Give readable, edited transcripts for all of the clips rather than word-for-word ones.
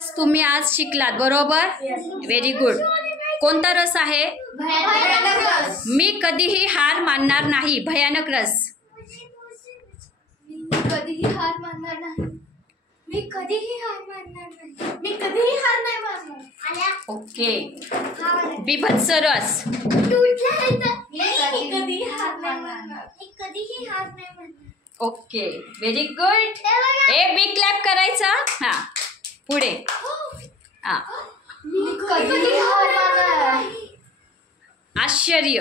तुम्ही आज शिकलात बरोबर. Very good. कोणता रस आहे? मी कधीही हार मानणार नाही. भयानक रस. कधीही हार मानणार नाही. मी कधीही हार मानणार नाही. मी कधीही हार नाही मानणार. ओके. बीभत्स रस. मी कधीही हार नाही मानणार. मी कधीही हार नाही मानणार. Okay. Very good. A big clap करायचा. हा पुढे. हा. मी कधीही हार मानणार नाही. आश्चर्य.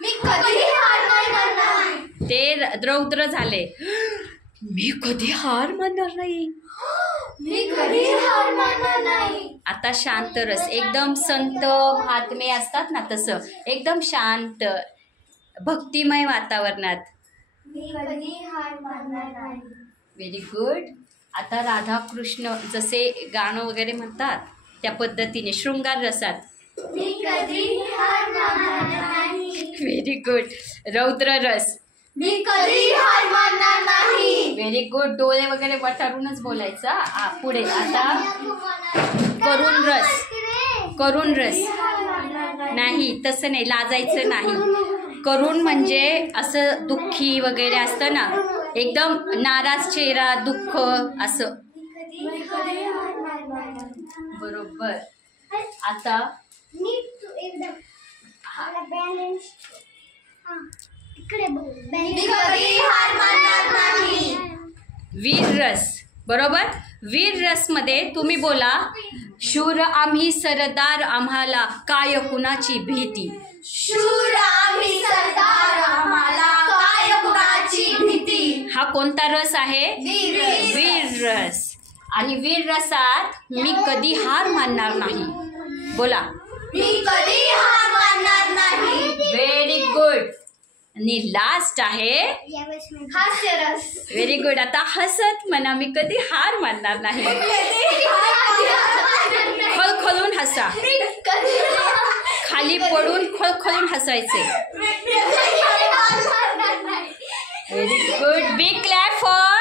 मी कधीही हार नाही मानणार. ते रौद्र झाले. मी कधी हार मानणार नाही. मी कधीही हार मानणार नाही. आता शांत रस. एकदम संत महात्मे असतात ना तसं एकदम शांत भक्तिमय वातावरणात. मी कधीही हार मानणार नाही. Very good. आता राधाकृष्ण जसे गाणं वगैरे म्हणतात त्या पद्धतीने शृंगार रसात. मी कधीही हार मानणार नाही. Very good. रौद्र रस. मी कधीही हार मानणार नाही. Very good. डोळे वगैरे वटारूनच बोलायचा. पुढे आता करुण रस. करुण रस नाही तसं नाही, लाजायचं नाही. करुण म्हणजे असं दुःखी वगैरे असतं ना, एकदम नाराज चेहरा, दुःख असं. बरोबर. आता मी कधीही हार मानणार नाही. वीर रस. बरोबर. वीर रस मध्ये तुम्ही बोला, शूर आम्ही सरदार, आम्हाला काय कुणाची भीती. शूर आम्ही सरदार, आम्हाला काय कुणाची भीती. हा कोणता रस आहे? वीर रस. आणि वीर रसात मी कधी हार मानणार नाही. बोला. मी कधी हार मानणार नाही. Very good. आणि लास्ट आहे हास्यरस. Very good. आता हसत म्हणा, मी कधी हार मानणार नाही. खळखळून हसा. खाली पडून खळखळून हसायचे. Very good. Big clap for